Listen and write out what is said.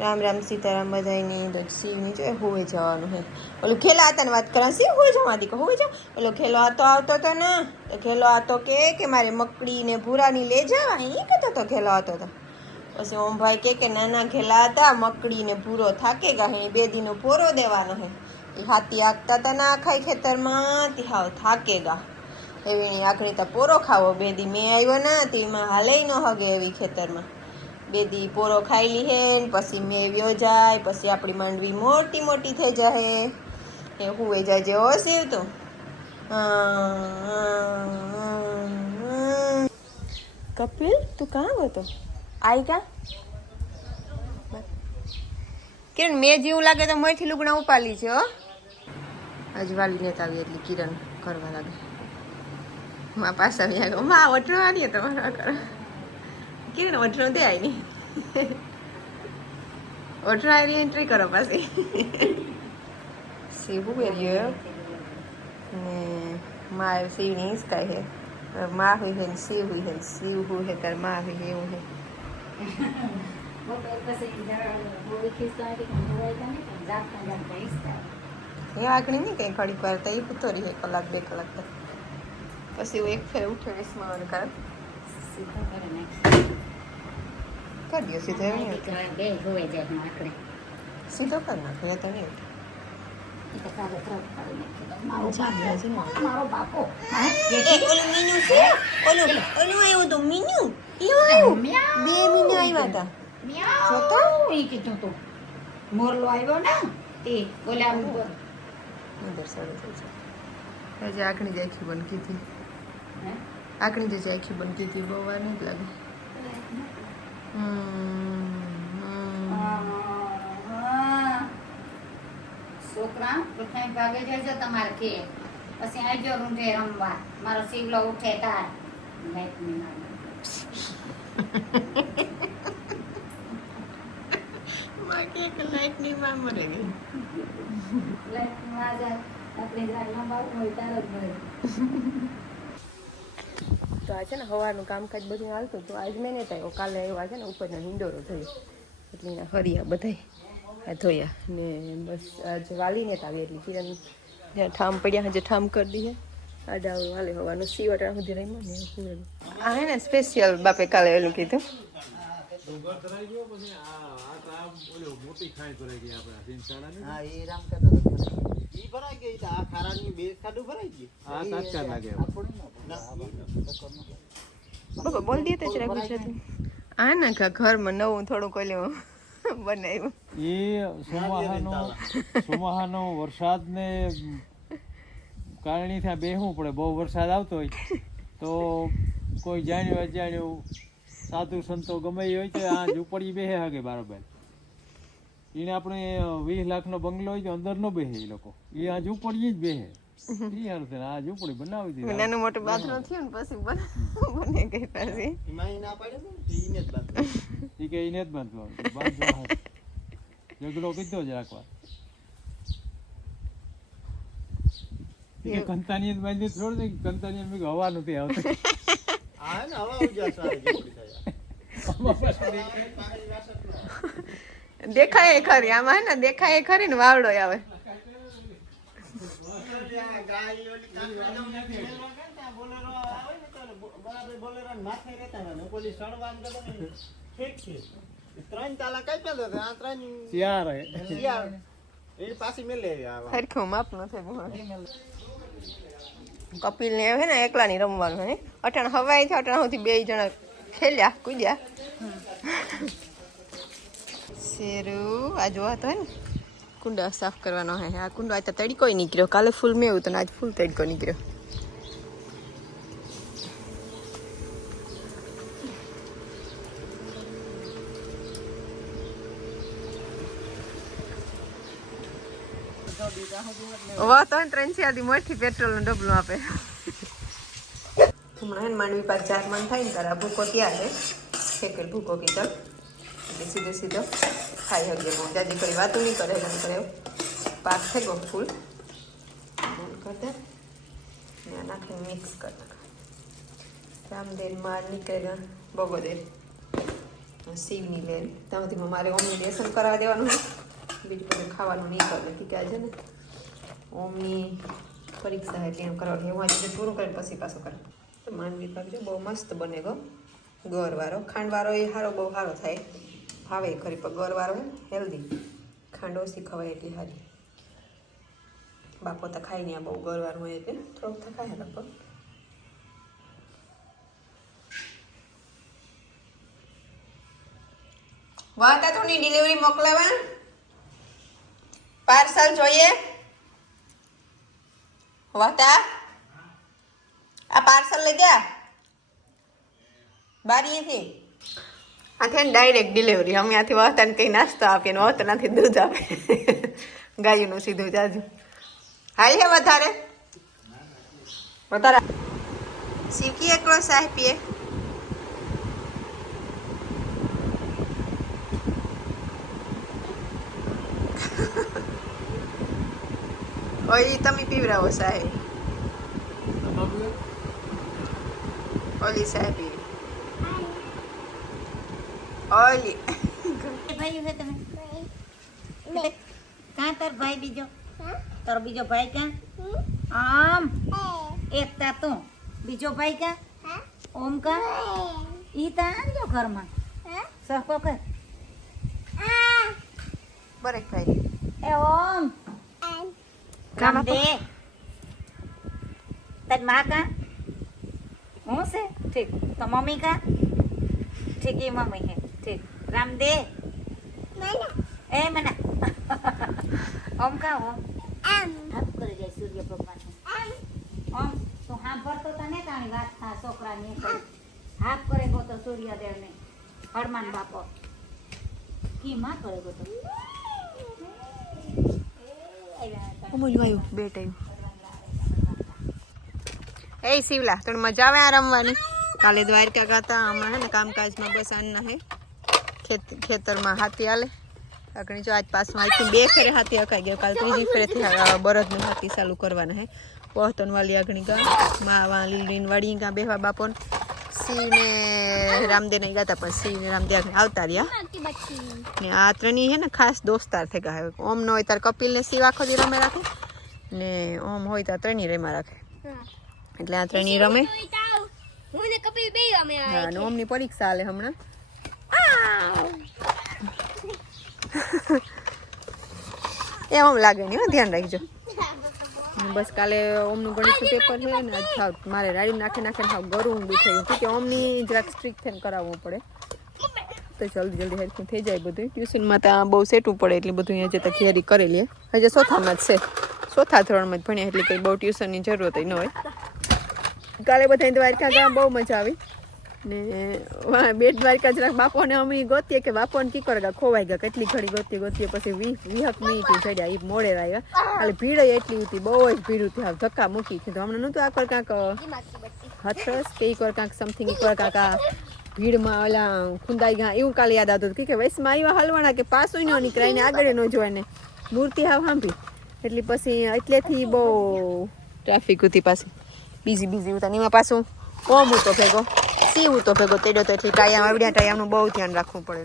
રામ રામ સીતારામ બધાયની તો શિવની જો હોવે જવાનું હે ઓલું ખેલા હતા ને વાત કરા શિવ હોઈ જવા દીકો હોઈ જા ઓલો ખેલો હતો આવતો તો ને તો ખેલો હતો કે મારે મકડી ને ભૂરાની લઈ જવા એ કહેતો તો ખેલો હતો તો પછી ઓમભાઈ કે નાના ખેલા હતા મકડી ને ભૂરો થાકે ગા હે 2 દીનો પોરો દેવાનો હે એ હાથી આગતા તા ના ખાઈ ખેતરમાં તી હાવ થાકે ગા એવી આખરી તો પોરો ખાવો 2 દી મેં આવ્યો ના તો એમાં હાલે ન હગે એવી ખેતરમાં 2 દી પોરો ખાઈ લી હે ને પછી મેં વ્યો જાય પછી આપણી માંડવી મોટી મોટી થઈ જાય એ હુએ જાય જે હો શિવ તો કપિલ તું કાં ગયો તો आई क्या किरण मैं जीव लागे तो मैं लुगड़ा उपाली छे हो आज वाली ने तावी એટલે કિરણ કરવા લાગે માં પાછા આવી ગયો માં ઓઠરો આની તમારા કર કિરણ ઓઠરો દે આઈ ની ઓઠરો આઈ એન્ટ્રી કરો પાછી સીવું બેરિયો ને માં સીવની સ્કાય હે માં हुई है सीव हुई है सीव हुई है कर मां हुई है એવું હે वो तो ऐसे इधर वो खिसता है कि हुआ था नहीं जाता जाता इसका ये आकड़ी नहीं कहीं खड़ी करता ही पुतरी है कलाक 2 कलाक तक પછી એક ફેર ઉઠે સ્મરણ કર સીધા કરે ને કર્યો સીધો નહીં બે હોવે જાય આકડે સીધો કર નાખે તો નહીં એ તો કાલે ત્રણ કરીને મારો બાપો છે મારો બાપો એ ઓલું મીનુ છે ઓલું આવ્યું તો મીનુ બે મીનુ આવ્યા હતા જોતો એ કીધું તો મોરલો આવ્યો ને તે બોલ્યા અંદર સડે છે આજે આંખની જ આખી બનતી હતી આંખની જ આખી બનતી હતી બહુ વાર નહીં લાગે છોકરા પ્રથમ ભાગે જજો તમારે કે પછી આવજો રૂંઢે રમવા મારો શિવલો ઉઠે તાર લાઈટ ની માકે એક લાઈટ ની માં મરે ગઈ લાઈટ માં જા આપણે ગાડીમાં બાર હોય તાર જ ભરે તો આ છે ને હવાનું કામકાજ બધું હાલતું તો આજ મેં નહીં થાય કાલે એવા છે ને ઉપરના હિંડોરો થયો એટલે એના હરિયા બધાય આ ધોયા ને બસ આજ વાલીને જ આવી એટલી કિરણ જ્યાં ઠામ પડ્યા હજે ઠામ કરી દીધે આ ડાવરું હાલે હવાનું સીવટા સુધી રહીમાં ને આ હે ને સ્પેશિયલ બાપે કાલે એલું કીધું મોટી ખાઈ ભરાઈ ગઈ આપણે સિંચાડાની હા એ રામ કરતા ઈ ભરાઈ ગઈ આ ખારાની બે ખાડું ભરાઈ ગઈ આ તાત્કાલ લાગે બાબા બોલ દે તો જરા ગુજરાતી આ ને ઘરમાં નવું થોડું કોલ્યું બનાવ્યું એ સોમાહાનો વરસાદને કારણે ત્યાં બેહવું પડે બહુ વરસાદ આવતો હોય તો કોઈ જાણ્યું અજાણ્યું સાધુ સંતો ગમે એ હોય તો આ ઝૂંપડી બેહે હગે બરાબર એને આપણે 20 લાખનો બંગલો હોય તો અંદર ન બેહે એ લોકો એ આ ઝૂંપડી જ બેહે એ અર્થે આ ઝૂંપડી બનાવી દીધી નાનું મોટું બાથરૂમ થયું ને પછી બને ગઈ પાછી એમાં ના પાડે ને એને જ બાંધવા એ કે એને જ બાંધવા ઝઘડો કીધો જ રાખવા એ કંતાની જ બાંધી છોડ દે કંતાની મેં હવા નથી આવતી આ ને હવા ઉજા સારી ઝૂંપડી થાય દેખાય ખરી આમાં હે ને દેખાય ખરી ને વાવડો આવે હરખું માપ નથી કપિલ ને હે ને એકલા ની રમવાનું હે અટાણ હવાઈ થી અટાણ સુધી 2 જણા ખેલ્યા કૂદ્યા શેરુ આ જોવા તો હે ને કુંડા સાફ કરવાનો હે આ કુંડો આ તો તડકો નીકળ્યો કાલે ફૂલ મેં એવું તો આજ ફૂલ તડકો નીકળ્યો વાહ તો 3 આદી મોટી પેટ્રોલ નું ડબલું આપે હમણાં હે માંડવી પાક 4 મણ થાય ને તારા ભૂકો ત્યાં છે ખેકેલ ભૂકો કીધો એટલે સીધો સીધો ખાઈ હગે બહુ જાજી કરી વાતું નહીં કરે એમ કરે પાક થઈ ગયો ફૂલ કરી દે ને નાખી મિક્સ કરી નાખ રામદેવ માર નીકળેગા બગોદેવ શિવની લે ત્યાં સુધીમાં મારે ઓમની લેસન કરાવી દેવાનું હોય બીજું બધું ખાવાનું નહીં કરે કે આજે ને ઓમની પરીક્ષા એટલે એમ કરવા હું આજે પૂરું કરીને પછી પાછું કરે તો માંડવી પાક જો બહુ મસ્ત બને ગો ગોળવાળો ખાંડવાળો એ સારો બહુ સારો થાય ભાવે ખરી પણ ગોળવાળો હેલ્ધી ખાંડ ઓછી ખવાય એટલી સારી બાપો તો ખાઈ નહીં બહુ ગોળવાળું હોય એટલે થોડુંક તો ખાય લગભગ વાતા થોડી ડિલિવરી મોકલાવા પાર્સલ જોઈએ વાતા આ પાર્સલ લઈ ગયા બારીએથી આથી ડાયરેક્ટ ડિલિવરી અમે આથી વાતાને કંઈ નાસ્તો આપીએ ને વાતાનાથી દૂધ આપે ગાયનું સીધું જાજુ હાલ હે વધારે શિવકી એકલો સાહેબ પીએ ઓલી તમે પીવરાવો સાહેબ ઓલી સાહેબ ઓલી ભાઈ છે તમે કાં તાર ભાઈ બીજો તારો બીજો ભાઈ ક્યાં આમ એકતા તું બીજો ભાઈ ક્યાં ઓમ કા ઈ તા આજો ઘરમાં સહકો કર બરેક ભાઈ એ ઓમ કામ દે તાર માં કા હું છે ઠીક તો મમ્મી કા ઠીક એ મમ્મી હે ઠીક રામ દે એ મના ઓમ કા ઓમ હાથ કરી જાય સૂર્ય ભગવાન ઓમ તું હા ભરતો તને તાણી વાત થા છોકરાની હાથ કરે ગો તો સૂર્યદેવને હનુમાન બાપો કી માં કરે ગો તો અમૂલ્યું આવ્યું બેટ આવ્યું એ શિવલા તને મજા આવે આ રમવાની કાલે દ્વારકા ગાતા હમણાં હે ને કામકાજમાં બસ આના હે ખેતરમાં હાથી હાલે આગળ જો આજ પાસમાં આવી બે ફેરે હાથી અકાઈ ગયો કાલ ત્રીજી ફેરેથી બળદનું હાથી ચાલુ કરવાના હે પહોતન વાલી આગળ ગા માં લીલીન વાડી ગા બેહવા બાપોન સિંહ ને રામદેવ ને ગાતા પણ સિંહ ને રામદેવ આગળ આવતા રહ્યા ને આ ત્રણેય હે ને ખાસ દોસ્તાર થઈ ગયા ઓમ નો હોય તાર કપિલ ને શિવ આખો દી રમે રાખે ને ઓમ હોય તાર ત્રણેય રમા રાખે એટલે આ ત્રણેય રમે હા ને ઓમની પરીક્ષા હાલે હમણાં એમ લાગે નહીં ધ્યાન રાખજો બસ કાલે ઓમનું ગણિતનું પેપર છે ને આજ થાવ મારે રાડી નાખે નાખે થાવ ગરું દુખાયું કે ઓમની જરાક સ્ટ્રિક્ટ થઈને કરાવવું પડે તો જલ્દી હરખું થઈ જાય બધું ટ્યુશનમાં ત્યાં બહુ સેટવું પડે એટલે બધું અહીંયા જતાં તૈયારી કરી લે હજી ચોથામાં જ છે ચોથા ધોરણમાં જ ભણ્યા એટલે કંઈ બહુ ટ્યુશનની જરૂરત ન હોય કાલે બધા દ્વારકા ગયા બહુ મજા આવી ને બેટ દ્વારકા જરાક બાપોને અમે ગોતીએ કે બાપોને કી કરે ખોવાઈ ગયા કેટલી ઘડી ગોતીએ પછી 20 મિનિટ ચડ્યા એ મોડે આવ્યા ખાલી ભીડ એટલી હતી બહુ જ ભીડ હતી ધક્કા મૂકી તો હમણાં નહોતું આ ક્યાંક હથરસ કે એક વાર ક્યાંક સમથિંગ એક વાર ક્યાંક ભીડમાં ઓલા ખુંદાઈ ગયા એવું કાલે યાદ આવતું કે વૈસમાં આવ્યા હલવાના કે પાછું ન નીકળાય ને આગળ ન જોવાય ને મૂર્તિ હાવ સાંભળી એટલે પછી એટલેથી બહુ ટ્રાફિક હતી પાછી બીજી હતા એમાં પાછું ઓમ હતો ભેગો શિવ તો ભેગો તેડ્યો તો એટલે ટાયામાં આવડ્યા ટાયામનું બહુ ધ્યાન રાખવું પડે